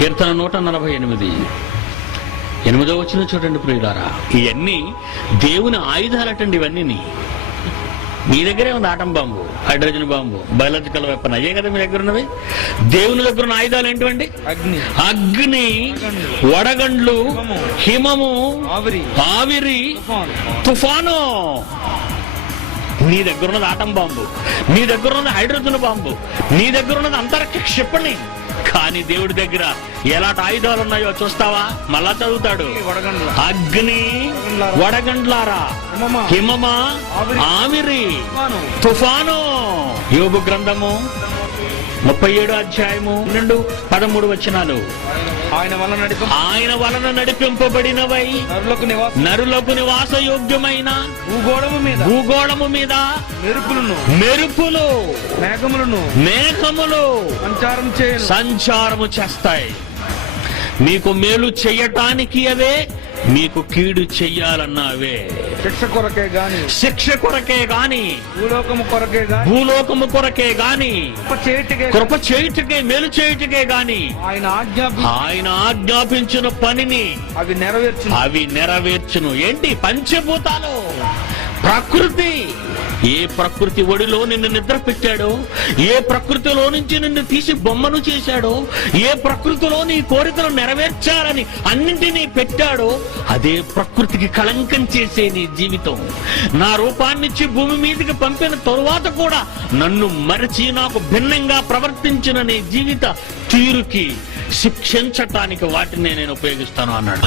కీర్తన 148 8వ వచనం చూడండి ప్రియులారా. ఇవన్నీ దేవుని ఆయుధాలటండి. ఇవన్నీ మీ దగ్గరే ఉంది. Atom bomb, hydrogen bomb, biological weapon, అయ్యే కదా మీ దగ్గర ఉన్నవి. దేవుని దగ్గర ఉన్న ఆయుధాలు ఏంటివండి? అగ్ని, వడగండ్లు, హిమము, ఆవిరి, తుఫాను. నీ దగ్గర ఉన్నది ఆటం బాంబు, నీ దగ్గర ఉన్నది హైడ్రోజన్ బాంబు, నీ దగ్గర ఉన్నది అంతరిక్ష క్షిపణి. కానీ దేవుడి దగ్గర ఎలాంటి ఆయుధాలు ఉన్నాయో చూస్తావా? మళ్ళా చదువుతాడు. అగ్ని, వడగండ్లారా, హిమమా, ఆవిరి, తుఫాను. యోబు గ్రంథము 37 అధ్యాయము 2-13 వచనాలు. ఆయన వలన నడిపింపబడినవై నరులకు నివాస యోగ్యమైన భూగోళము మీద మెరుపులు మేఘములు సంచారము చేస్తాయి. మీకు మేలు చెయ్యటానికి అవే, మీకు కీడు చెయ్యాలన్నా అవే. శిక్ష కొరకే గాని భూలోకము కొరకే గాని కృప చేయుటకే మేలు చేయుటకే గాని ఆయన ఆజ్ఞాపించిన పనిని అవి నెరవేర్చును. ఏంటి? పంచభూతాలు, ప్రకృతి. ఏ ప్రకృతి ఒడిలో నిన్ను నిద్ర పెట్టాడో, ఏ ప్రకృతిలో నుంచి నిన్ను తీసి బొమ్మను చేశాడో, ఏ ప్రకృతిలో నీ కోరికలు నెరవేర్చాలని అన్నింటినీ పెట్టాడో, అదే ప్రకృతికి కళంకం చేసే నీ జీవితం. నా రూపాన్నిచ్చి భూమి మీదకి పంపిన తరువాత కూడా నన్ను మరచి నాకు భిన్నంగా ప్రవర్తించిన నీ జీవిత తీరుకి శిక్షించటానికి వాటిని నేను ఉపయోగిస్తాను అన్నాడు.